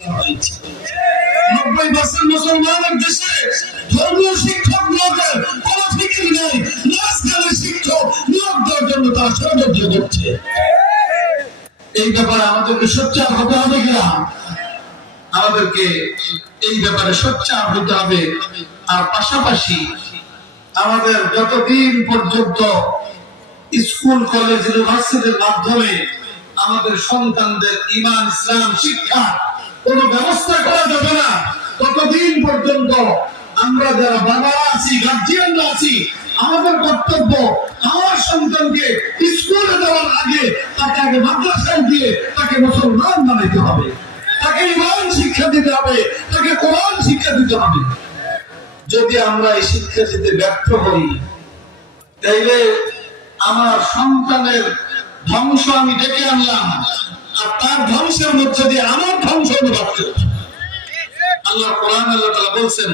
90% মুসলমানের দেশে ধর্মীয় শিক্ষক নিয়োগের কোনো ফিকির নেই। নাচগানের শিক্ষক নিয়োগ দেওয়ার জন্য তারা ষড়যন্ত্র করছে। এই ব্যাপারে আমাদেরকে সোচ্চার হতে হবে কিনা? আমাদেরকে এই ব্যাপারে সোচ্চার হতে হবে। আর পাশাপাশি আমাদের যতদিন পর্যন্ত স্কুল কলেজ ইউনিভার্সিটির মাধ্যমে আমাদের সন্তানদের ঈমান ইসলাম শিক্ষা কোনো ব্যবস্থা করা যাবে না, ততদিন পর্যন্ত আমরা যারা বাবা আছি, গার্জিয়ানরা আছি, আমাদের কর্তব্য আমার সন্তানকে স্কুলে দেওয়ার আগে তাকে আগে মাদ্রাসায় দিয়ে তাকে মুসলমান বানাইতে হবে, তাকে ঈমান শিক্ষা দিতে হবে, তাকে কোরআন শিক্ষা দিতে হবে। যদি আমরা এই শিক্ষা দিতে ব্যর্থ হই, তাইলে আমার সন্তানের ধ্বংস আমি ডেকে আনলাম, আর তার ধ্বংসের মধ্যে দিয়ে আমার ধ্বংস অনুভব করছি। আল্লাহ কোরআন আল্লাহ তাআলা বলছেন